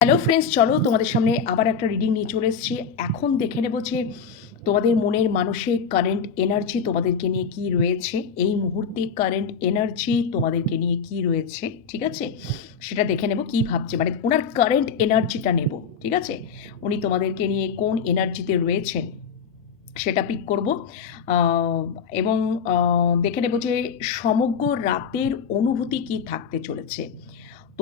Hello friends, চলো তোমাদের সামনে আবার একটা রিডিং নিয়ে চলে এসেছি। এখন দেখে নেব যে তোমাদের মনের মানুষের কারেন্ট এনার্জি তোমাদেরকে নিয়ে কি রয়েছে, এই মুহূর্তে কারেন্ট এনার্জি তোমাদেরকে নিয়ে কি রয়েছে, ঠিক আছে? সেটা দেখে নেব কি ভাবছে, মানে ওনার কারেন্ট এনার্জিটা নেব, ঠিক আছে? উনি তোমাদেরকে নিয়ে কোন এনার্জিতে রয়েছেন সেটা পিক করব। এবং দেখে নেব যে সমগ্র রাতের অনুভূতি কি থাকতে চলেছে,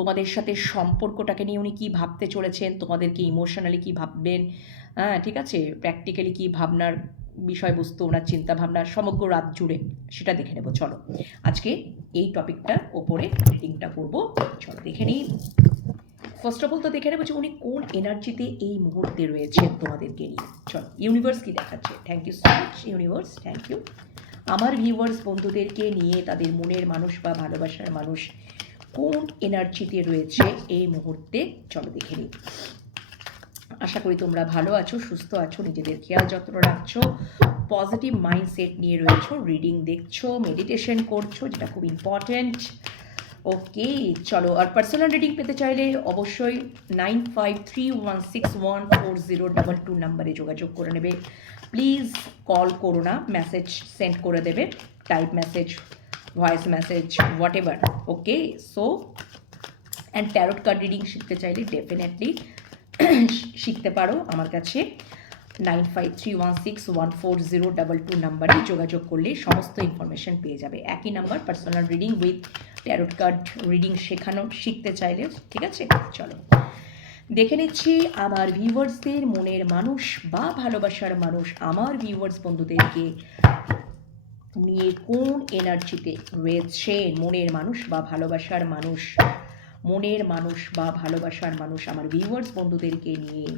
তোমাদের সাথে সম্পর্কটাকে নিয়ে উনি কী ভাবতে চলেছেন, তোমাদেরকে ইমোশনালি কী ভাববেন, হ্যাঁ ঠিক আছে, প্র্যাকটিক্যালি কী ভাবনার বিষয়বস্তু ওনার চিন্তাভাবনা সমগ্র রাত জুড়ে, সেটা দেখে নেব। চলো আজকে এই টপিকটার ওপরে রিডিংটা করবো। চলো দেখে নিই। ফার্স্ট অফ অল তো দেখে নেবো যে উনি কোন এনার্জিতে এই মুহূর্তে রয়েছেন তোমাদেরকে নিয়ে। চলো ইউনিভার্স কি দেখাচ্ছে। Thank you so much universe, thank you. আমার ভিউয়ার্স বন্ধুদেরকে নিয়ে তাদের মনের মানুষ বা ভালোবাসার মানুষ কোন এনার্জিতে রয়েছে এই মুহূর্তে, চলো দেখে নিই। আশা করি তোমরা ভালো আছো, সুস্থ আছো, নিজেদের খেয়াল যত্ন রাখছো, পজিটিভ মাইন্ডসেট নিয়ে রয়েছো, রিডিং দেখছো, মেডিটেশন করছো, যেটা খুব ইম্পর্ট্যান্ট। ওকে চলো, আর পার্সোনাল রিডিং পেতে চাইলে অবশ্যই 9531614022 নাম্বারে যোগাযোগ করে নেবে। প্লিজ কল করো না, মেসেজ সেন্ড করে দেবে, type message, voice message, what ever. Okay so and tarot card reading শিখতে চাইলে ডেফিনেটলি শিখতে পারো আমার কাছে। 9531614022 নাম্বারে যোগাযোগ করলে সমস্ত ইনফরমেশন পেয়ে যাবে। একই number, personal reading with tarot card reading শেখানো শিখতে চাইলে, ঠিক আছে? চলো দেখে নিচ্ছি আমার ভিউয়ার্সদের মনের মানুষ বা ভালোবাসার মানুষ আমার ভিউয়ার্স বন্ধুদেরকে নিয়ে কোন এনার্জিতে রয়েছে। মনের মানুষ বা ভালোবাসার মানুষ, মনের মানুষ বা ভালোবাসার মানুষ আমার ভিউয়ার্স বন্ধুদেরকে নিয়ে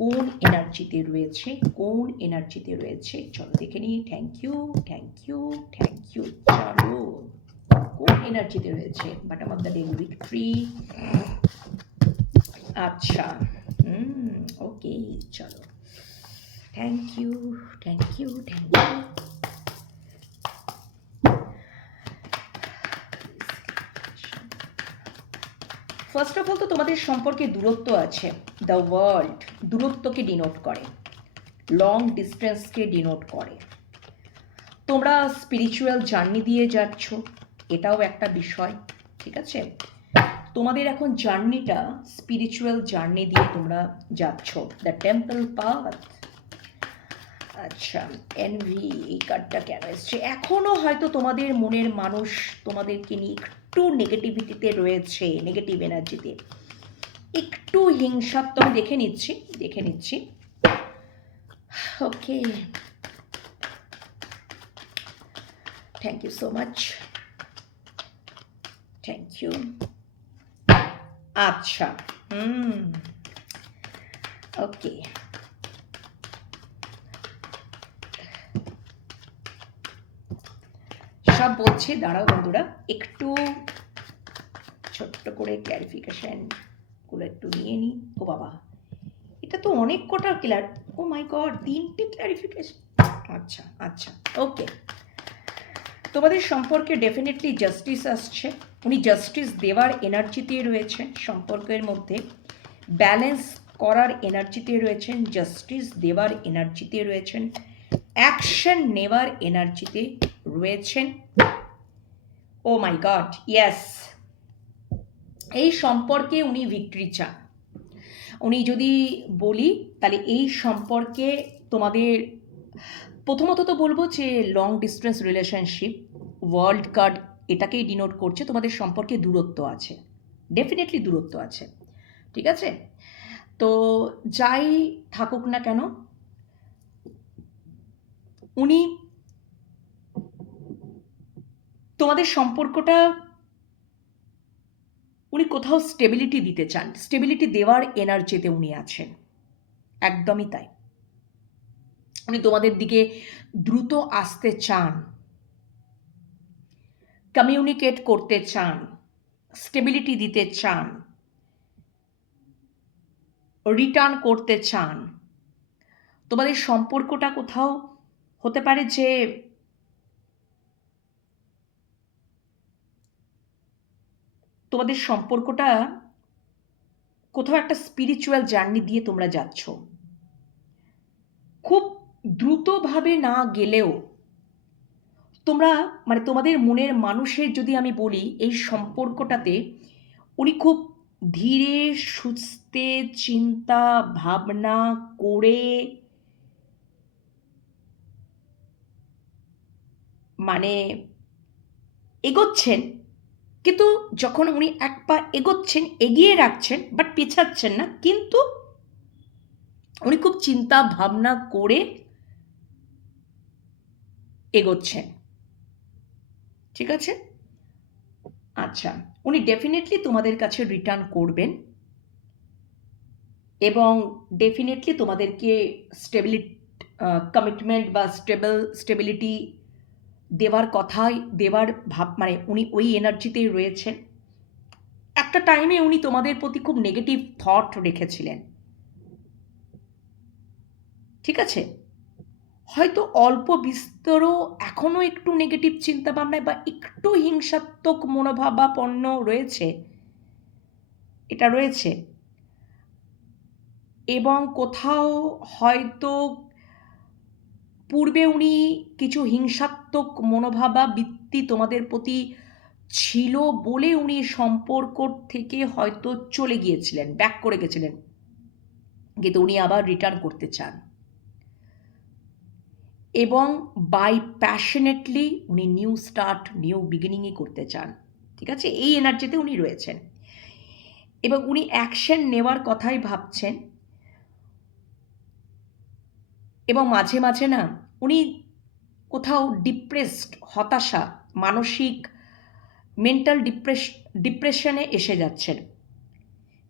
কোন এনার্জিতে রয়েছে, কোন এনার্জিতে রয়েছে, চলো দেখে নিই। Thank you, thank you, thank you. চলো কোন এনার্জিতে রয়েছে, bottom of the day victory. আচ্ছা ওকে চলো, thank you, thank you, thank you. First of all তো তোমাদের সম্পর্কে দূরত্ব আছে। দ্য ওয়ার্ল্ড দূরত্বকে ডিনোট করে, লং ডিস্টেন্সকে ডিনোট করে। তোমরা স্পিরিচুয়াল জার্নি দিয়ে যাচ্ছ, এটাও একটা বিষয়, ঠিক আছে? তোমাদের এখন জার্নিটা স্পিরিচুয়াল জার্নি দিয়ে তোমরা যাচ্ছ, দ্য টেম্পল পাথ। আচ্ছা এনভি, এই কার্ডটা কেন এসছে? এখনও হয়তো তোমাদের মনের মানুষ তোমাদেরকে নিয়ে একটু নেগেটিভিটিতে রয়েছে, নেগেটিভ এনার্জিতে একটু হিংসাত্মক। দেখে নিচ্ছি, দেখে নিচ্ছি। Okay thank you so much, thank you. আচ্ছা ওকে সব বলছি, দাঁড়াও বন্ধুরা, একটু ছোট্ট করে ক্ল্যারিফিকেশন গুলো একটু নিয়ে নিই। ও বাবা, এটা তো অনেক কটা ক্লিয়ার, ও মাই গড, 3টে ক্ল্যারিফিকেশন। আচ্ছা আচ্ছা ওকে। তোমাদের সম্পর্কে ডেফিনেটলি জাস্টিস আসছে, উনি জাস্টিস দেওয়ার এনার্জিতে রয়েছেন, সম্পর্কের মধ্যে ব্যালেন্স করার এনার্জিতে রয়েছেন, জাস্টিস দেওয়ার এনার্জিতে রয়েছেন, অ্যাকশন নেওয়ার এনার্জিতে রয়েছেন। ও মাই গড ইয়েস, এই সম্পর্কে উনি ভিক্টরি চান। উনি যদি বলি তাহলে এই সম্পর্কে তোমাদের প্রথমত তো বলবো যে long distance relationship, world card এটাকেই ডিনোট করছে, তোমাদের সম্পর্কে দূরত্ব আছে, ডেফিনেটলি দূরত্ব আছে, ঠিক আছে? তো যাই থাকুক না কেন, উনি তোমাদের সম্পর্কটা, উনি কোথাও স্টেবিলিটি দিতে চান, স্টেবিলিটি দেওয়ার এনার্জিতে উনি আছেন, একদমই তাই। উনি তোমাদের দিকে দ্রুত আসতে চান, কমিউনিকেট করতে চান, স্টেবিলিটি দিতে চান, রিটার্ন করতে চান। তোমাদের সম্পর্কটা কোথাও হতে পারে যে তোমাদের সম্পর্কটা কোথাও একটা স্পিরিচুয়াল জার্নি দিয়ে তোমরা যাচ্ছ, খুব দ্রুতভাবে না গেলেও তোমরা মানে তোমাদের মনের মানুষের যদি আমি বলি এই সম্পর্কটাতে উনি খুব ধীরে সুস্থে চিন্তা ভাবনা করে মানে এগোচ্ছেন, কিন্তু যখন উনি এক পা এগোচ্ছেন এগিয়ে রাখছেন বাট পেছাচ্ছেন না, কিন্তু উনি খুব চিন্তা ভাবনা করে এগোচ্ছেন। ঠিক আছে, আচ্ছা, উনি ডেফিনেটলি তোমাদের কাছে রিটার্ন করবেন এবং ডেফিনেটলি তোমাদেরকে কমিটমেন্ট বা স্টেবিলিটি দেওয়ার কথাই দেওয়ার ভাব মানে উনি ওই এনার্জিতেই রয়েছেন। একটা টাইমে উনি তোমাদের প্রতি খুব নেগেটিভ থট রেখেছিলেন, ঠিক আছে, হয়তো অল্প বিস্তরও এখনো একটু নেগেটিভ চিন্তা ভাবনায় বা একটু হিংসাত্মক মনোভাবাপন্ন রয়েছে, এটা রয়েছে। এবং কোথাও হয়তো পূর্বে উনি কিছু হিংসাত্মক মনোভাবাবৃত্তি তোমাদের প্রতি ছিল বলে উনি সম্পর্ক থেকে হয়তো চলে গিয়েছিলেন, ব্যাক করে গেছিলেন, কিন্তু উনি আবার রিটার্ন করতে চান এবং বাই প্যাশনেটলি উনি নিউ স্টার্ট নিউ বিগিনিংই করতে চান। ঠিক আছে, এই এনার্জিতে উনি রয়েছেন এবং উনি অ্যাকশন নেওয়ার কথাই ভাবছেন। এবং মাঝে মাঝে না উনি কোথাও ডিপ্রেসড, হতাশা, মানসিক মেন্টাল ডিপ্রেশনে এসে যাচ্ছেন।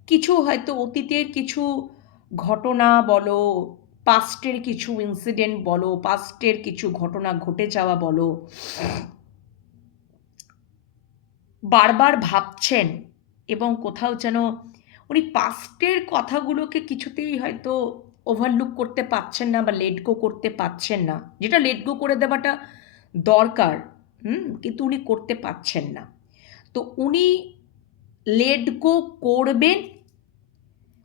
কিছু হয়তো অতীতের কিছু ঘটনা বলো, পাস্টের কিছু ইনসিডেন্ট বলো, পাস্টের কিছু ঘটনা ঘটে যাওয়া বলো, বারবার ভাবছেন এবং কোথাও যেন উনি পাস্টের কথাগুলোকে কিছুতেই হয়তো ওভারলুক করতে পারছেন না বা লেট গো করতে পারছেন না, যেটা লেট গো করে দেওয়াটা দরকার, কিন্তু উনি করতে পারছেন না। তো উনি লেট গো করবেন,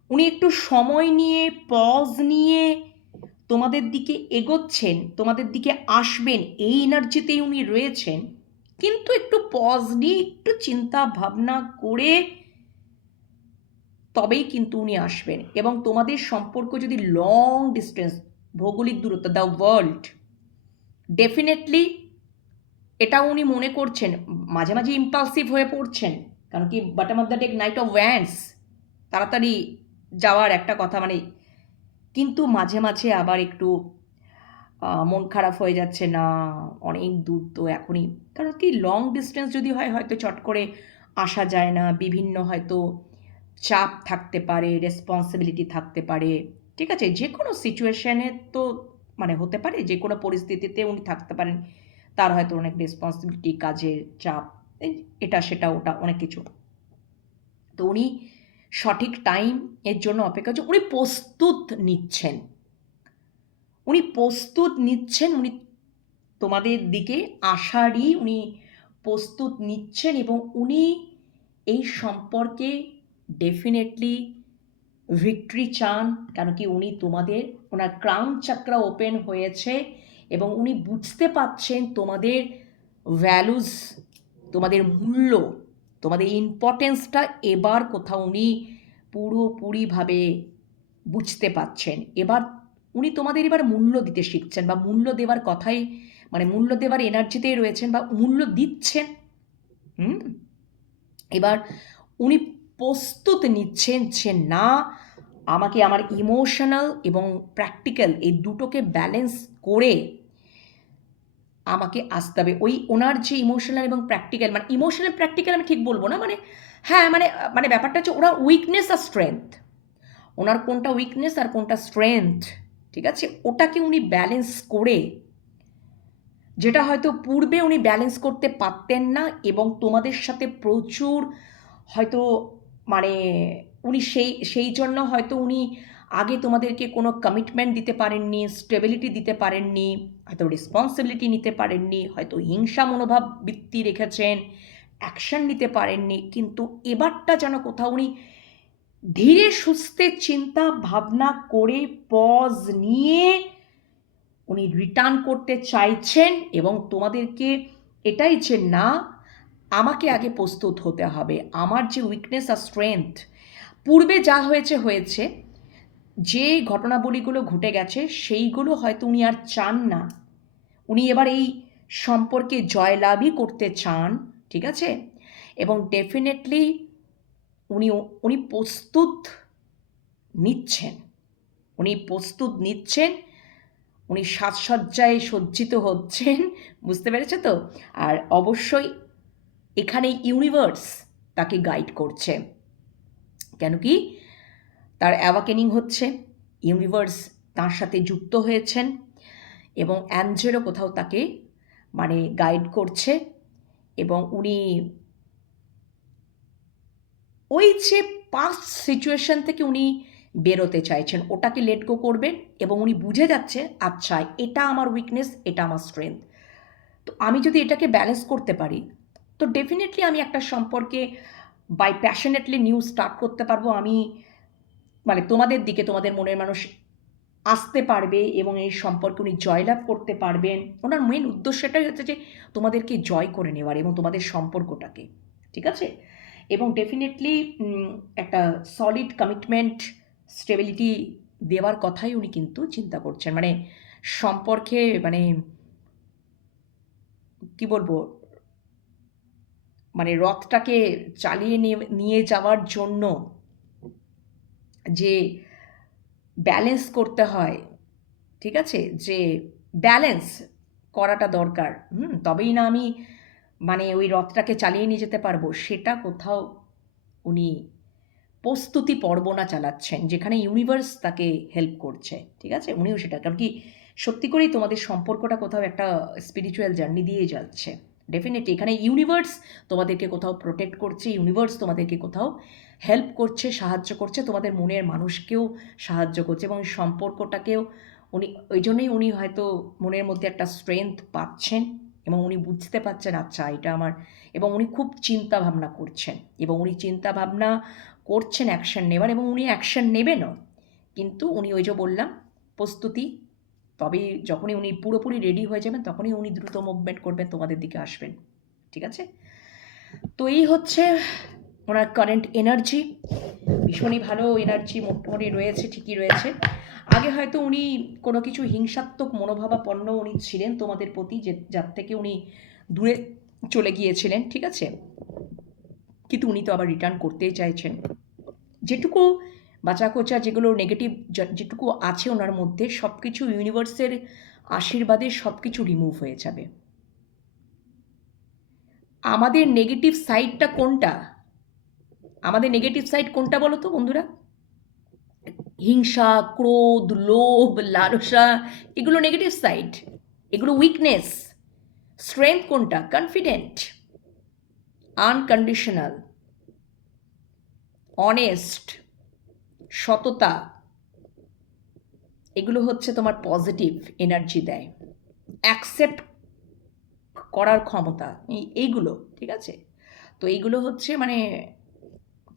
উনি একটু সময় নিয়ে পজ নিয়ে তোমাদের দিকে এগোচ্ছেন, তোমাদের দিকে আসবেন, এই এনার্জিতেই উনি রয়েছেন, কিন্তু একটু পজ নিয়ে একটু চিন্তা ভাবনা করে তবেই কিন্তু উনি আসবেন। এবং তোমাদের সম্পর্ক যদি লং ডিস্টেন্স, ভৌগোলিক দূরত্ব, দ্য ওয়ার্ল্ড, ডেফিনেটলি এটা উনি মনে করছেন, মাঝে মাঝে ইম্পালসিভ হয়ে পড়ছেন, কারণ কি bottom of the deck night of wands, তাড়াতাড়ি যাওয়ার একটা কথা মানে, কিন্তু মাঝে মাঝে আবার একটু মন খারাপ হয়ে যাচ্ছে, না অনেক দূর তো এখনই, কারণ কি লং ডিস্টেন্স যদি হয় হয়তো চট করে আসা যায় না, বিভিন্ন হয়তো চাপ থাকতে পারে, রেসপন্সিবিলিটি থাকতে পারে, ঠিক আছে, যে কোনো সিচুয়েশনে তো মানে হতে পারে, যে কোনো পরিস্থিতিতে উনি থাকতে পারেন, তার হয়তো অনেক রেসপন্সিবিলিটি, কাজের চাপ, এটা সেটা ওটা অনেক কিছু। তো উনি সঠিক টাইম এর জন্য অপেক্ষা করছেন, উনি প্রস্তুত নিচ্ছেন, উনি তোমাদের দিকে আসারই উনি প্রস্তুত নিচ্ছেন এবং উনি এই সম্পর্কে ডেফিনেটলি ভিক্টরি চান, কারণ কি উনি তোমাদের, ওনার ক্রাউন চাকরা ওপেন হয়েছে এবং উনি বুঝতে পাচ্ছেন তোমাদের ভ্যালুস, তোমাদের মূল্য, তোমাদের ইম্পর্টেন্সটা এবার কোথাও উনি পুরোপুরিভাবে বুঝতে পাচ্ছেন। এবার উনি তোমাদের এবার মূল্য দিতে শিখছেন বা মূল্য দেওয়ার কথাই মানে মূল্য দেওয়ার এনার্জিতেই রয়েছেন বা মূল্য দিচ্ছেন। এবার উনি প্রস্তুত নিচ্ছেন যে না, আমাকে আমার ইমোশনাল এবং প্র্যাকটিক্যাল এই দুটোকে ব্যালেন্স করে আমাকে আসতে হবে। ওই ওনার যে ইমোশনাল এবং প্র্যাকটিক্যাল, মানে ইমোশনাল প্র্যাকটিক্যাল আমি ঠিক বলবো না, মানে হ্যাঁ মানে মানে ব্যাপারটা হচ্ছে ওনার উইকনেস আর স্ট্রেংথ, ওনার কোনটা উইকনেস আর কোনটা স্ট্রেংথ, ঠিক আছে, ওটাকে উনি ব্যালেন্স করে, যেটা হয়তো পূর্বে উনি ব্যালেন্স করতে পারতেন না এবং তোমাদের সাথে প্রচুর হয়তো মানে উনি সেই জন্য হয়তো উনি আগে তোমাদেরকে কোনো কমিটমেন্ট দিতে পারেননি, স্টেবিলিটি দিতে পারেননি, হয়তো রেসপন্সিবিলিটি নিতে পারেননি, হয়তো হিংসা মনোভাব বৃত্তি রেখেছেন, অ্যাকশন নিতে পারেননি, কিন্তু এবারটা যেন কোথাও উনি ধীরে সুস্থে চিন্তা ভাবনা করে পজ নিয়ে উনি রিটার্ন করতে চাইছেন এবং তোমাদেরকে এটাই যে না, আমাকে আগে প্রস্তুত হতে হবে। আমার যে উইকনেস আর স্ট্রেংথ, পূর্বে যা হয়েছে হয়েছে, যে ঘটনাবলীগুলো ঘটে গেছে সেইগুলো হয়তো উনি আর চান না। উনি এবার এই সম্পর্কে জয়লাভই করতে চান, ঠিক আছে? এবং ডেফিনেটলি উনি উনি প্রস্তুত নিচ্ছেন, উনি প্রস্তুত নিচ্ছেন, উনি সাজসজ্জায় সজ্জিত হচ্ছেন, বুঝতে পেরেছো তো? আর অবশ্যই এখানে ইউনিভার্স তাকে গাইড করছে। কেন কি? তার অ্যাওয়াকেনিং হচ্ছে, ইউনিভার্স তার সাথে যুক্ত হয়েছেন এবং অ্যাঞ্জেলও কোথাও তাকে মানে গাইড করছে এবং উনি ওই যে পাস্ট সিচুয়েশন থেকে উনি বেরোতে চাইছেন, ওটাকে লেট গো করবেন এবং উনি বুঝে যাচ্ছে আচ্ছা এটা আমার উইকনেস, এটা আমার স্ট্রেংথ। তো আমি যদি এটাকে ব্যালেন্স করতে পারি তো ডেফিনেটলি আমি একটা সম্পর্কে বাই প্যাশনেটলি নিউ স্টার্ট করতে পারবো। আমি মানে তোমাদের দিকে, তোমাদের মনের মানুষ আসতে পারবে এবং এই সম্পর্কে উনি জয়লাভ করতে পারবেন। ওনার মেন উদ্দেশ্যটাই হচ্ছে যে তোমাদেরকে জয় করে নেওয়ার এবং তোমাদের সম্পর্কটাকে, ঠিক আছে? এবং ডেফিনেটলি একটা সলিড কমিটমেন্ট, স্টেবিলিটি দেওয়ার কথাই উনি কিন্তু চিন্তা করছেন। মানে সম্পর্কে মানে কি বলবো, মানে রথটাকে চালিয়ে নিয়ে যাওয়ার জন্য যে ব্যালেন্স করতে হয়, ঠিক আছে, যে ব্যালেন্স করাটা দরকার, তবেই না আমি মানে ওই রথটাকে চালিয়ে নিয়ে যেতে পারবো, সেটা কোথাও উনি প্রস্তুতি পর্ব না চালাচ্ছেন, যেখানে ইউনিভার্স তাকে হেল্প করছে, ঠিক আছে? উনিও সেটা, কারণ কি সত্যি করেই তোমাদের সম্পর্কটা কোথাও একটা স্পিরিচুয়াল জার্নি দিয়ে যাচ্ছে। ডেফিনেটলি এখানে ইউনিভার্স তোমাদেরকে কোথাও প্রোটেক্ট করছে, ইউনিভার্স তোমাদেরকে কোথাও হেল্প করছে, সাহায্য করছে, তোমাদের মনের মানুষকেও সাহায্য করছে এবং সম্পর্কটাকেও উনি ওই জন্যই উনি হয়তো মনের মধ্যে একটা স্ট্রেংথ পাচ্ছেন এবং উনি বুঝতে পারছেন আচ্ছা এটা আমার, এবং উনি খুব চিন্তা ভাবনা করছেন এবং উনি চিন্তা ভাবনা করছেন অ্যাকশন নেবার এবং উনি অ্যাকশন নেবেনও। কিন্তু উনি ওই যে বললাম প্রস্তুতি, তবেই যখনই উনি পুরোপুরি রেডি হয়ে যাবেন তখনই উনি দ্রুত মুভমেন্ট করবেন, তোমাদের দিকে আসবেন, ঠিক আছে? তো এই হচ্ছে ওনার কারেন্ট এনার্জি। ভীষণই ভালো এনার্জি মোটামুটি রয়েছে, ঠিকই রয়েছে। আগে হয়তো উনি কোনো কিছু হিংসাত্মক মনোভাবাপন্ন উনি ছিলেন তোমাদের প্রতি, যে যার থেকে উনি দূরে চলে গিয়েছিলেন, ঠিক আছে? কিন্তু উনি তো আবার রিটার্ন করতেই চাইছেন। যেটুকু বাঁচাকোচা যেগুলো নেগেটিভ যেটুকু আছে ওনার মধ্যে, সব কিছু ইউনিভার্সের আশীর্বাদে সব কিছু রিমুভ হয়ে যাবে। আমাদের নেগেটিভ সাইডটা কোনটা? আমাদের নেগেটিভ সাইড কোনটা বলো তো বন্ধুরা? হিংসা, ক্রোধ, লোভ, লালসা, এগুলো নেগেটিভ সাইড, এগুলো উইকনেস। স্ট্রেংথ কোনটা? কনফিডেন্ট, আনকন্ডিশনাল, অনেস্ট, সততা, এগুলো হচ্ছে তোমার পজিটিভ এনার্জি দেয়। অ্যাকসেপ্ট করার ক্ষমতা, এইগুলো, ঠিক আছে? তো এইগুলো হচ্ছে মানে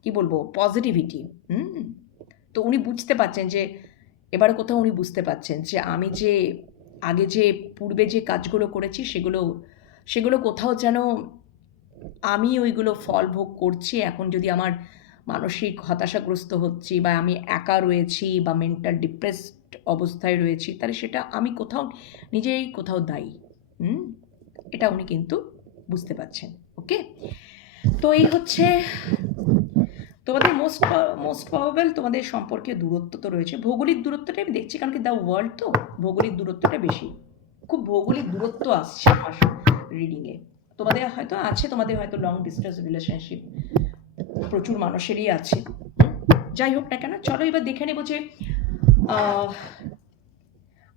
কি বলবো পজিটিভিটি। তো উনি বুঝতে পারছেন যে এবারে কোথাও উনি বুঝতে পারছেন যে আমি যে আগে যে পূর্বে যে কাজগুলো করেছি সেগুলো সেগুলো কোথাও যেন আমি ওইগুলো ফল ভোগ করছি। এখন যদি আমার মানসিক হতাশাগ্রস্ত হচ্ছি বা আমি একা রয়েছি বা মেন্টাল ডিপ্রেসড অবস্থায় রয়েছি, তাহলে সেটা আমি কোথাও নিজেই কোথাও দায়ী। এটা উনি কিন্তু বুঝতে পারছেন। ওকে, তো এই হচ্ছে তোমাদের মোস্ট প্রবাবল তোমাদের সম্পর্কে দূরত্ব তো রয়েছে। ভৌগোলিক দূরত্বটা আমি দেখছি, কারণ কি দ্য ওয়ার্ল্ড তো ভৌগোলিক দূরত্বটা বেশি, খুব ভৌগোলিক দূরত্ব আসছে আমার রিডিংয়ে। তোমাদের হয়তো আছে, তোমাদের হয়তো লং ডিস্টেন্স রিলেশনশিপ প্রচুর মানুষেরই আছে। যাই হোক না কেন, চলো এবার দেখে নেবো যে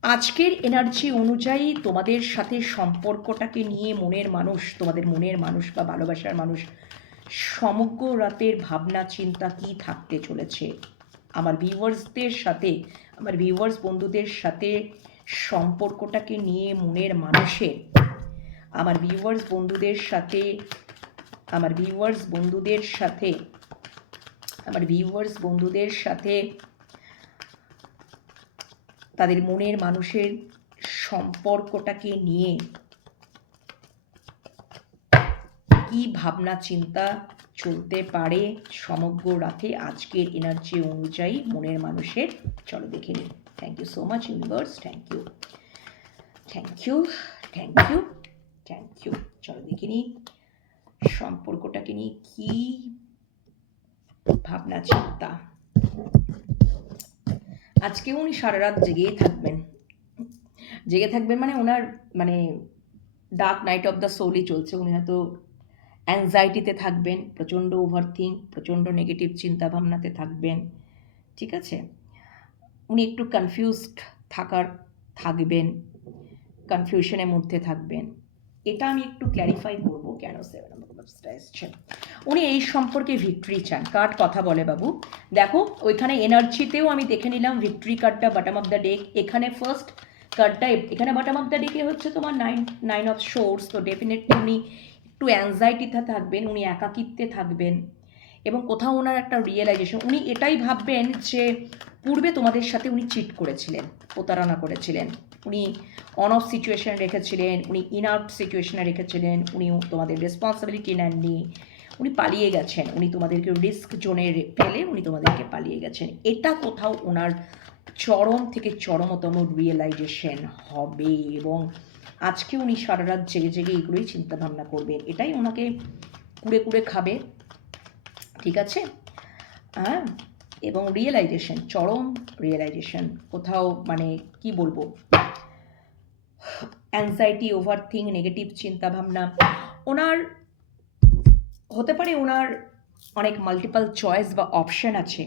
আজকের এনার্জি অনুযায়ী তোমাদের সাথে সম্পর্কটাকে নিয়ে মনের মানুষ, তোমাদের মনের মানুষ বা ভালোবাসার মানুষ সমগ্র রাতের ভাবনা চিন্তা কি থাকতে চলেছে। আমার ভিউয়ার্সদের সাথে, আমার ভিউয়ার্স বন্ধুদের সাথে সম্পর্কটাকে নিয়ে মনের মানুষের, আমার ভিউয়ার্স বন্ধুদের সাথে আমার ভিউয়ার্স বন্ধুদের সাথে তাদের মনের মানুষের সম্পর্কটাকে নিয়ে কি ভাবনা চিন্তা চলতে পারে সমগ্র রাতে আজকের এনার্জি অনুযায়ী মনের মানুষের, চলো দেখে নিই। Thank you so much universe, thank you thank you thank you thank you. চলো দেখে নিই সম্পর্কটাকে নিয়ে কি ভাবনা চিন্তা। আজকে উনি সারা রাত জেগেই থাকবেন, জেগে থাকবেন মানে ওনার মানে ডার্ক নাইট অফ দ্য সোলই চলছে। উনি হয়তো অ্যাংজাইটিতে থাকবেন, প্রচণ্ড ওভারথিঙ্ক, প্রচণ্ড নেগেটিভ চিন্তাভাবনাতে থাকবেন, ঠিক আছে। উনি একটু কনফিউজড থাকবেন, কনফিউশনের মধ্যে থাকবেন। এটা আমি একটু ক্ল্যারিফাই করব কেন 7 নম্বর কার্ডটা এসছে। উনি এই সম্পর্কে ভিক্টরি চান। কার্ড কথা বলে বাবু। দেখো ওইখানে এনার্জিতেও আমি দেখে নিলাম ভিক্টরি কার্ডটা বটম অফ দ্য ডেক। এখানে ফার্স্ট কার্ডটা, এখানে বটম অফ দ্য ডেকে হচ্ছে তোমার নাইন অফ সোর্স। তো ডেফিনেটলি উনি একটু অ্যাংজাইটিতে থাকবেন, উনি একাকিত্বে থাকবেন এবং কোথাও ওনার একটা রিয়েলাইজেশন, উনি এটাই ভাববেন যে পূর্বে তোমাদের সাথে উনি চিট করেছিলেন, প্রতারণা করেছিলেন, উনি অন অফ সিচুয়েশন রেখেছিলেন, উনি ইন আউট সিচুয়েশনে রেখেছিলেন, উনি তোমাদের রেসপন্সিবিলিটি নেননি, উনি পালিয়ে গেছেন, উনি তোমাদেরকে রিস্ক জোনে ফেলে উনি তোমাদেরকে পালিয়ে গেছেন। এটা কোথাও ওনার চরম থেকে চরমতম রিয়েলাইজেশন হবে এবং আজকে উনি সারা রাত জেগে জেগে এগুলোই চিন্তাভাবনা করবেন। এটাই ওনাকে কুড়ে কুড়ে খাবে, ঠিক আছে। হ্যাঁ, এবং রিয়েলাইজেশন, চরম রিয়েলাইজেশন, কোথাও মানে কি বলবো, অ্যাংজাইটি, ওভারথিঙ্ক, নেগেটিভ চিন্তাভাবনা ওনার হতে পারে। ওনার অনেক মাল্টিপল চয়েস বা অপশন আছে,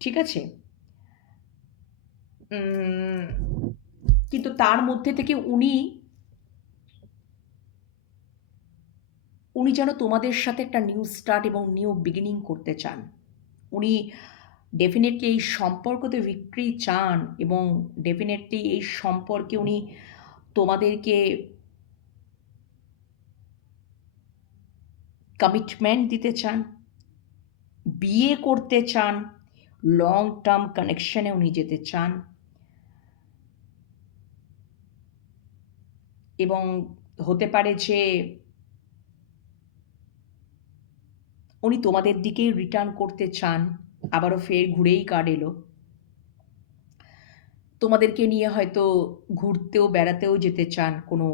ঠিক আছে। কিন্তু তার মধ্যে থেকে উনি যেন তোমাদের সাথে একটা নিউ স্টার্ট এবং নিউ বিগিনিং করতে চান। উনি ডেফিনেটলি এই সম্পর্কতে ভিক্টরি চান এবং ডেফিনেটলি এই সম্পর্কে উনি তোমাদেরকে কমিটমেন্ট দিতে চান, বিয়ে করতে চান, লং টার্ম কানেকশনে উনি যেতে চান এবং হতে পারে যে উনি তোমাদের দিকেই রিটার্ন করতে চান। আবারও ফের ঘুরেই কার্ড এলো, তোমাদেরকে নিয়ে হয়তো ঘুরতেও বেড়াতেও যেতে চান, কোনো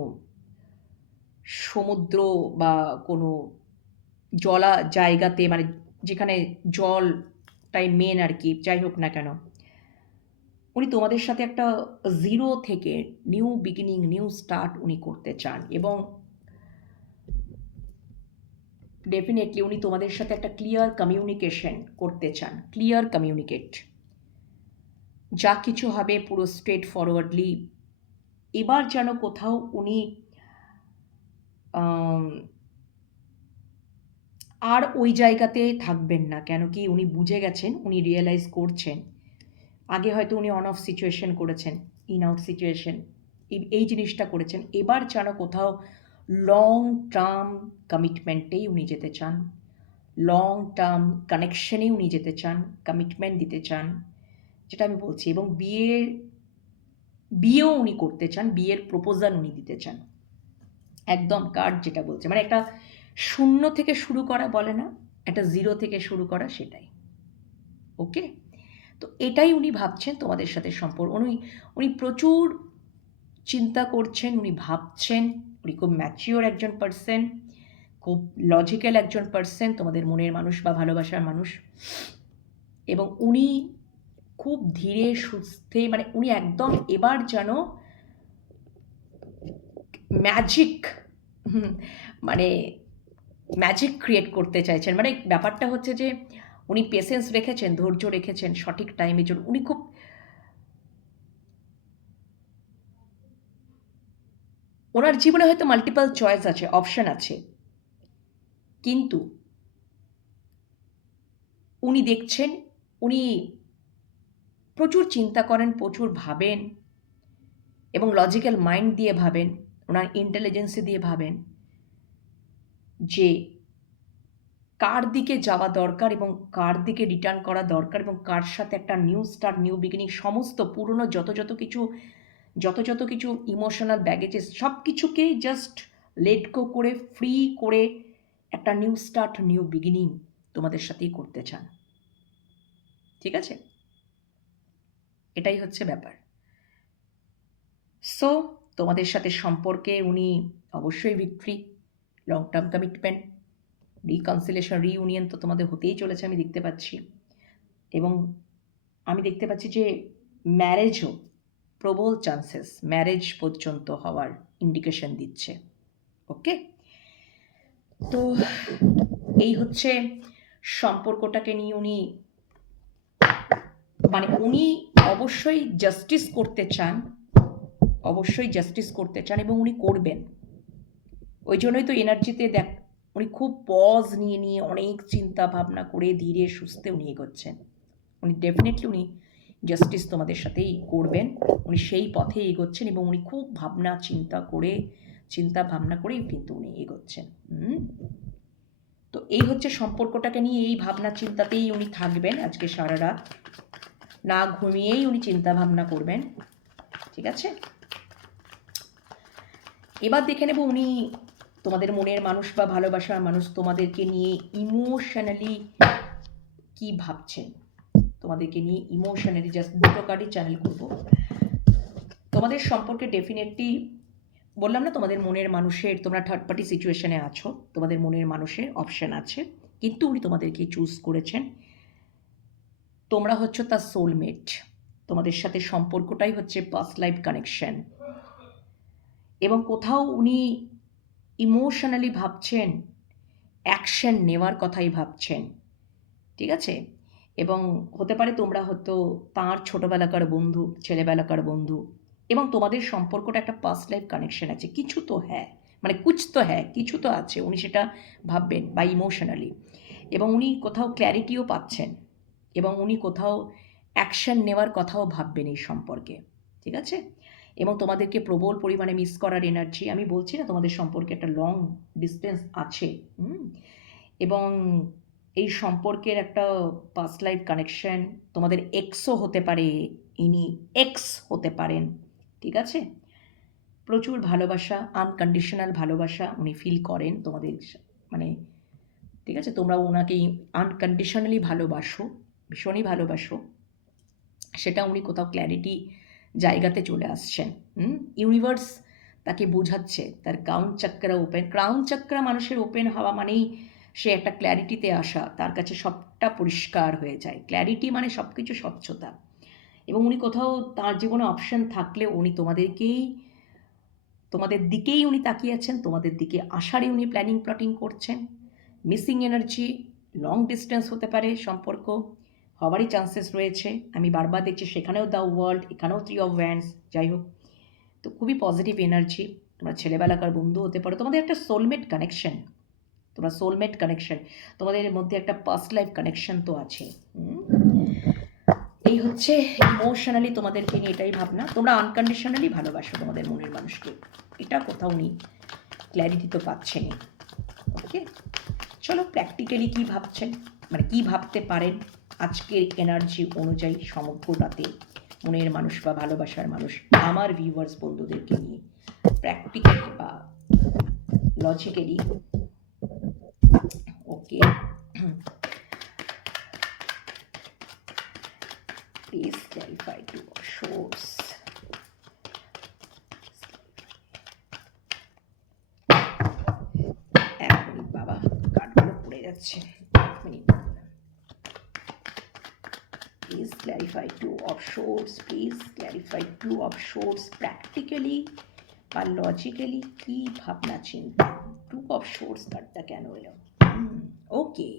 সমুদ্র বা কোনো জলা জায়গাতে, মানে যেখানে জলটাই মেন আর কি, যাই হোক না কেন উনি তোমাদের সাথে একটা জিরো থেকে নিউ বিগিনিং, নিউ স্টার্ট উনি করতে চান এবং ডেফিনেটলি উনি তোমাদের সাথে একটা ক্লিয়ার কমিউনিকেশন করতে চান, ক্লিয়ার কমিউনিকেট, যা কিছু হবে পুরো স্ট্রেট ফরওয়ার্ডলি। এবার যেন কোথাও উনি আর ওই জায়গাতে থাকবেন না, কেন কি উনি বুঝে গেছেন, উনি রিয়েলাইজ করছেন আগে হয়তো উনি অন অফ সিচুয়েশন করেছেন, ইন আউট সিচুয়েশন এই জিনিসটা করেছেন। এবার যেন কোথাও লং টার্ম কমিটমেন্টেই উনি যেতে চান, লং টার্ম কানেকশনেই উনি যেতে চান, কমিটমেন্ট দিতে চান, যেটা আমি বলছি। এবং বিয়েও উনি করতে চান, বিয়ের প্রপোজাল উনি দিতে চান। একদম কার্ড যেটা বলছে, মানে একটা শূন্য থেকে শুরু করা বলে না, একটা জিরো থেকে শুরু করা, সেটাই। ওকে, তো এটাই উনি ভাবছেন তোমাদের সাথে সম্পর্ক। উনি প্রচুর চিন্তা করছেন, উনি ভাবছেন, উনি খুব ম্যাচিওর একজন পার্সন, খুব লজিক্যাল একজন পার্সন, তোমাদের মনের মানুষ বা ভালোবাসার মানুষ। এবং উনি খুব ধীরে সুস্থে, মানে উনি একদম এবার যেন ম্যাজিক, মানে ম্যাজিক ক্রিয়েট করতে চাইছেন। মানে ব্যাপারটা হচ্ছে যে উনি পেশেন্স রেখেছেন, ধৈর্য রেখেছেন, সঠিক টাইমের জন্য উনি খুব, ওনার জীবনে হয়তো মাল্টিপল চয়েস আছে, অপশন আছে, কিন্তু উনি দেখছেন, উনি প্রচুর চিন্তা করেন, প্রচুর ভাবেন এবং লজিক্যাল মাইন্ড দিয়ে ভাবেন, ওনার ইন্টেলিজেন্সি দিয়ে ভাবেন যে কার দিকে যাওয়া দরকার এবং কার দিকে রিটার্ন করা দরকার এবং কার সাথে একটা নিউ স্টার্ট, নিউ বিগিনিং, সমস্ত পুরনো যত কিছু ইমোশনাল ব্যাগেজেস সব কিছুকেই জাস্ট লেট গো করে ফ্রি করে একটা নিউ স্টার্ট, নিউ বিগিনিং তোমাদের সাথেই করতে চান। ঠিক আছে, এটাই হচ্ছে ব্যাপার। সো তোমাদের সাথে সম্পর্কে উনি অবশ্যই victory, long term commitment, reconciliation, reunion তো তোমাদের হতেই চলেছে আমি দেখতে পাচ্ছি। এবং আমি দেখতে পাচ্ছি যে ম্যারেজও, প্রবল চান্সেস ম্যারেজ পর্যন্ত হওয়ার ইন্ডিকেশন দিচ্ছে। ওকে, তো এই হচ্ছে সম্পর্কটাকে নিয়ে উনি উনি অবশ্যই জাস্টিস করতে চান, এবং উনি করবেন। ওই জন্যই তো এনার্জিতে উনি খুব পজ নিয়ে অনেক চিন্তা ভাবনা করে ধীরে সুস্থে উনি এগোচ্ছেন। উনি ডেফিনেটলি উনি জাস্টিস তোমাদের সাথেই করবেন, উনি সেই পথে এগোচ্ছেন এবং উনি খুব চিন্তা ভাবনা করেই কিন্তু উনি এগোচ্ছেন। তো এই হচ্ছে সম্পর্কটাকে নিয়ে এই ভাবনা চিন্তাতেই উনি থাকবেন আজকে সারা রাত, না ঘুমিয়েই উনি চিন্তা ভাবনা করবেন। ঠিক আছে, এবার দেখে নেব উনি তোমাদের মনের মানুষ বা ভালোবাসার মানুষ তোমাদেরকে নিয়ে ইমোশনালি কি ভাবছেন। তোমাদেরকে নিয়ে ইমোশনালি জাস্ট দুটো কার্ডই চ্যানেল করব। তোমাদের সম্পর্কে ডেফিনেটলি বললাম না, তোমাদের মনের মানুষের, তোমরা থার্ড পার্টি সিচুয়েশনে আছো, তোমাদের মনের মানুষের অপশন আছে, কিন্তু উনি তোমাদেরকে চুজ করেছেন। তোমরা হচ্ছে তার সোলমেট, তোমাদের সাথে সম্পর্কটাই হচ্ছে পাস্ট লাইফ কানেকশন। এবং কোথাও উনি ইমোশনালি ভাবছেন, অ্যাকশন নেওয়ার কথাই ভাবছেন। ঠিক আছে, এবং হতে পারে তোমরা হয়তো তাঁর ছোটোবেলাকার বন্ধু, ছেলেবেলাকার বন্ধু, এবং তোমাদের সম্পর্কটা একটা পাস্ট লাইফ কানেকশন আছে, কিছু তো হ্যাঁ, কিছু তো আছে, উনি সেটা ভাববেন বা ইমোশনালি। এবং উনি কোথাও ক্ল্যারিটিও পাচ্ছেন এবং উনি কোথাও অ্যাকশন নেওয়ার কথাও ভাববেন এই সম্পর্কে। ঠিক আছে, এবং তোমাদেরকে প্রবল পরিমাণে মিস করার এনার্জি, আমি বলছি না তোমাদের সম্পর্কে একটা লং ডিস্টেন্স আছে, এবং এই সম্পর্কের একটা পাস্ট লাইফ কানেকশন, তোমাদের এক্সও হতে পারে, ইনি এক্স হতে পারেন। ঠিক আছে, প্রচুর ভালোবাসা, আনকন্ডিশনাল ভালোবাসা উনি ফিল করেন তোমাদের, ঠিক আছে, তোমরা ওনাকে আনকন্ডিশনালি ভালোবাসো, ভীষণই ভালোবাসো, সেটা উনি কোথাও ক্ল্যারিটি জায়গাতে চলে আসছেন। ইউনিভার্স তাকে বোঝাচ্ছে, তার ক্রাউন চক্রা মানুষের ওপেন হওয়া মানেই সে একটা ক্ল্যারিটিতে আসা, তার কাছে সবটা পরিষ্কার হয়ে যায়। ক্ল্যারিটি মানে সব কিছু স্বচ্ছতা। এবং উনি কোথাও তার জীবনে অপশন থাকলেও উনি তোমাদের দিকেই উনি তাকিয়ে আছেন, তোমাদের দিকে আসারই উনি প্ল্যাটিং করছেন। মিসিং এনার্জি, লং ডিস্টেন্স হতে পারে সম্পর্ক, হওয়ারই চান্সেস রয়েছে। আমি বারবার দেখছি সেখানেও দ্য ওয়ার্ল্ড, এখানেও 3 of Wands, যাই হোক, তো খুবই পজিটিভ এনার্জি। তোমরা ছেলেবেলাকার বন্ধু হতে পারো, তোমাদের একটা সোলমেট কানেকশন, তোমাদের মধ্যে একটা পাস্ট লাইফ কানেকশন তো আছে। এই হচ্ছে ইমোশনালি তোমাদেরকে নিয়ে এটাই ভাবনা, তোমরা আনকন্ডিশনালি ভালোবাসো তোমাদের মনের মানুষকে, এটা কোথাও উনি ক্ল্যারিটি তো পাচ্ছেনই। ওকে, চলো প্র্যাকটিক্যালি কী ভাবছেন, কী ভাবতে পারেন আজকের এনার্জি অনুযায়ী সমগ্র রাতে মনের মানুষ বা ভালোবাসার মানুষ আমার ভিউয়ার্স বন্ধুদেরকে নিয়ে প্র্যাকটিক্যালি বা logically. Okay, please clarify to source. এক মিনিট বাবা, কার্ডগুলো পড়ে যাচ্ছে, এক minute. Please clarify 2 of Swords. Please clarify 2 of Swords. Practically বা লজিক্যালি কি ভাবনা চিন্তা, 2 of Swords কার্ডটা কেন এলো? ওকে,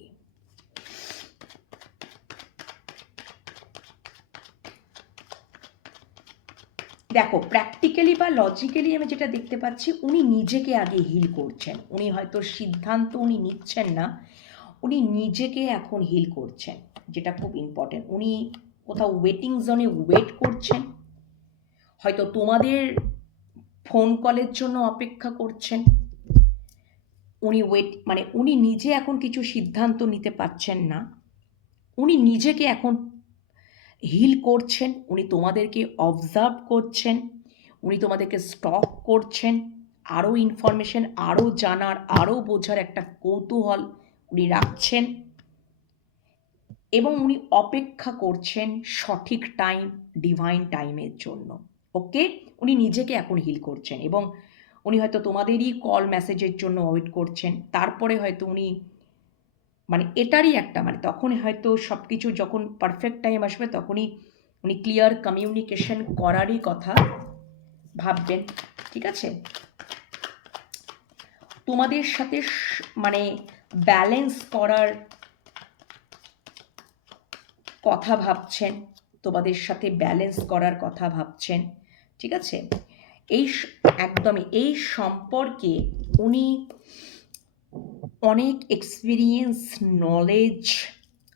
দেখো প্র্যাকটিক্যালি বা লজিক্যালি আমি যেটা দেখতে পাচ্ছি, উনি নিজেকে আগে হিল করছেন। উনি হয়তো সিদ্ধান্ত উনি নিচ্ছেন না, উনি নিজেকে এখন হিল করছেন, যেটা খুব ইম্পর্টেন্ট। উনি কোথাও ওয়েটিং জোনে ওয়েট করছেন, হয়তো তোমাদের ফোন কলের জন্য অপেক্ষা করছেন। উনি মানে উনি নিজে এখন কিছু সিদ্ধান্ত নিতে পারছেন না, উনি নিজেকে এখন হিল করছেন, উনি তোমাদেরকে অবজার্ভ করছেন, উনি তোমাদেরকে স্টক করছেন, আরও ইনফরমেশন, আরও জানার, আরও বোঝার একটা কৌতূহল উনি রাখছেন, এবং উনি অপেক্ষা করছেন সঠিক টাইম, ডিভাইন টাইমের জন্য। ওকে, উনি নিজেকে এখন হিল করছেন, এবং উনি হয়তো তোমাদেরই কল মেসেজের জন্য ওয়েট করছেন। তারপরে হয়তো উনি মানে এটারই একটা মানে তখন হয়তো সব কিছু যখন পারফেক্ট টাইম আসবে তখনই উনি ক্লিয়ার কমিউনিকেশন করারই কথা ভাববেন। ঠিক আছে, তোমাদের সাথে মানে ব্যালেন্স করার কথা ভাবছেন, তোমাদের সাথে ব্যালেন্স করার কথা ভাবছেন। ঠিক আছে, এই একদমই এই সম্পর্কে উনি অনেক এক্সপিরিয়েন্স, নলেজ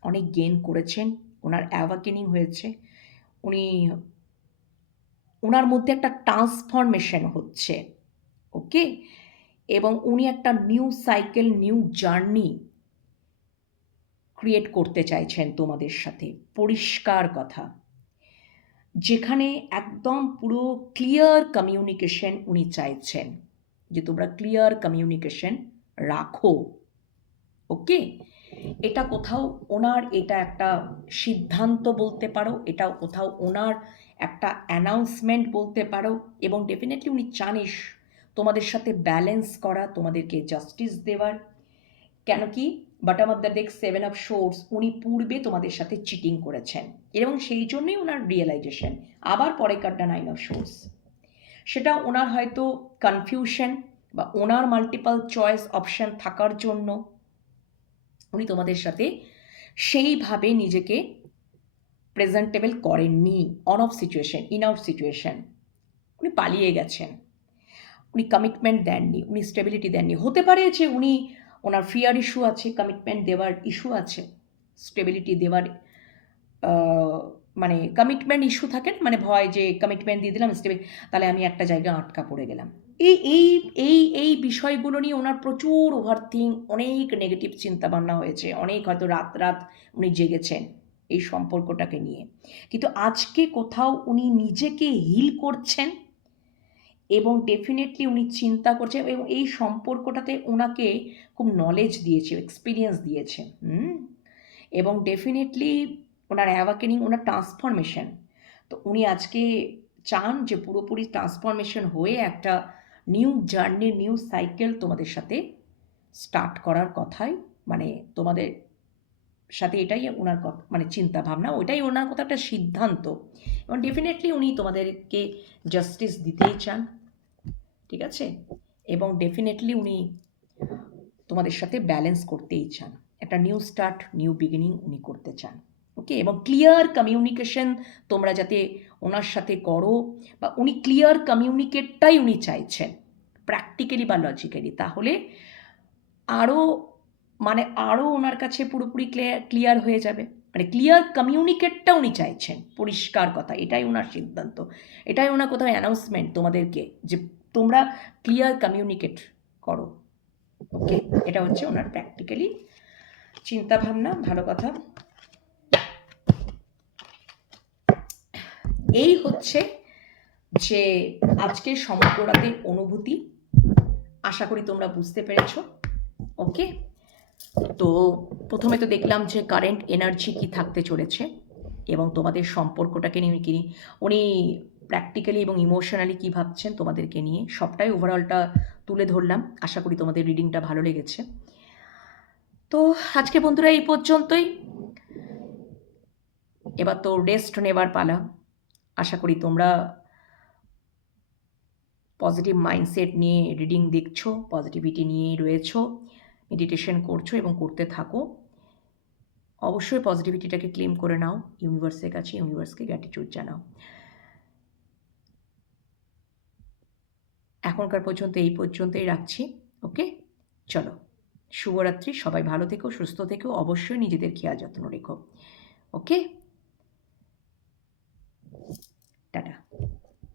অনেক গেইন করেছেন, ওনার অ্যাওয়াকেনিং হয়েছে, ওনার মধ্যে একটা ট্রান্সফরমেশন হচ্ছে। ওকে, এবং উনি একটা new cycle, new journey create করতে চাইছেন তোমাদের সাথে। পরিষ্কার কথা, যেখানে একদম পুরো ক্লিয়ার কমিউনিকেশন উনি চাইছেন, যে তোমরা ক্লিয়ার কমিউনিকেশন রাখো। ওকে, এটা কোথাও ওনার এটা একটা সিদ্ধান্ত বলতে পারো, এটা কোথাও ওনার একটা অ্যানাউন্সমেন্ট বলতে পারো, এবং ডেফিনেটলি উনি চানিস তোমাদের সাথে ব্যালেন্স করা, তোমাদেরকে জাস্টিস দেওয়ার। কেন কি bottom of the deck 7 of swords, উনি পূর্বে তোমাদের সাথে চিটিং করেছেন, এবং সেই জন্যই ওনার রিয়েলাইজেশন। আবার পরে কার্ডটা 9 অফ সোর্স, সেটা ওনার হয়তো কনফিউশন বা ওনার মাল্টিপল চয়েস অপশন থাকার জন্য উনি তোমাদের সাথে সেইভাবে নিজেকে প্রেজেন্টেবল করেননি। On of situation, in out situation, উনি পালিয়ে গেছেন, উনি কমিটমেন্ট দেননি, উনি স্টেবিলিটি দেননি। হতে পারে যে উনি ওনার ফিয়ার ইস্যু আছে, কমিটমেন্ট দেওয়ার ইস্যু আছে, স্টেবিলিটি দেওয়ার মানে কমিটমেন্ট ইস্যু থাকে না, মানে ভয় যে কমিটমেন্ট দিয়ে দিলাম তাহলে আমি একটা জায়গায় আটকা পড়ে গেলাম। এই এই এই এই বিষয়গুলো নিয়ে ওনার প্রচুর ওভারথিং, অনেক নেগেটিভ চিন্তাভাবনা হয়েছে, অনেক হয়তো রাত উনি জেগেছেন এই সম্পর্কটাকে নিয়ে। কিন্তু আজকে কোথাও উনি নিজেকে হিল করছেন, এবং ডেফিনেটলি উনি চিন্তা করছেন, এবং এই সম্পর্কটাতে ওনাকে খুব নলেজ দিয়েছে, এক্সপিরিয়েন্স দিয়েছে। এবং ডেফিনেটলি ওনার অ্যাওয়াকেনিং, ওনার ট্রান্সফরমেশন, তো উনি আজকে চান যে পুরোপুরি ট্রান্সফরমেশন হয়ে একটা নিউ জার্নি, নিউ সাইকেল তোমাদের সাথে স্টার্ট করার কথাই, মানে তোমাদের সাথে এটাই ওনার মানে চিন্তা ভাবনা, ওইটাই ওনার কথা একটা সিদ্ধান্ত, এবং ডেফিনেটলি উনি তোমাদেরকে জাস্টিস দিতেই চান। ঠিক আছে, এবং ডেফিনেটলি উনি তোমাদের সাথে ব্যালেন্স করতেই চান, একটা নিউ স্টার্ট, নিউ বিগিনিং উনি করতে চান। ওকে, এবং ক্লিয়ার কমিউনিকেশন তোমরা যাতে ওনার সাথে করো, বা উনি ক্লিয়ার কমিউনিকেটটাই উনি চাইছেন, প্র্যাকটিক্যালি বা লজিক্যালি, তাহলে আরও ওনার কাছে পুরোপুরি ক্লিয়ার হয়ে যাবে। মানে ক্লিয়ার কমিউনিকেটটা উনি চাইছেন, পরিষ্কার কথা, এটাই ওনার সিদ্ধান্ত, এটাই ওনার কোথাও অ্যানাউন্সমেন্ট তোমাদেরকে, যে তোমরা ক্লিয়ার কমিউনিকেট করো। ওকে, এটা হচ্ছে ওনার প্র্যাকটিক্যালি চিন্তাভাবনা। ভালো কথা, এই হচ্ছে যে আজকের সমগ্র রাতের অনুভূতি। আশা করি তোমরা বুঝতে পেরেছো। ওকে, তো প্রথমে তো দেখলাম যে কারেন্ট এনার্জি কি থাকতে চলেছে, এবং তোমাদের সম্পর্কটাকে নিয়ে উনি প্র্যাকটিক্যালি এবং ইমোশনালি কী ভাবছেন তোমাদেরকে নিয়ে, সবটাই ওভারঅলটা তুলে ধরলাম। আশা করি তোমাদের রিডিংটা ভালো লেগেছে। তো আজকে বন্ধুরা এই পর্যন্তই, এবার তো রেস্ট নেবার পালা। আশা করি তোমরা পজিটিভ মাইন্ডসেট নিয়ে রিডিং দেখছো, পজিটিভিটি নিয়েই রয়েছো, মেডিটেশন করছো এবং করতে থাকো। অবশ্যই পজিটিভিটিটাকে ক্লেম করে নাও ইউনিভার্সের কাছে, ইউনিভার্সকে গ্র্যাটিটিউড জানাও। এখনকার পর্যন্ত এই পর্যন্তই রাখছি। ওকে, চলো, শুভরাত্রি, সবাই ভালো থেকো, সুস্থ থেকো, অবশ্যই নিজেদের খেয়াল যত্ন রেখো। ওকে।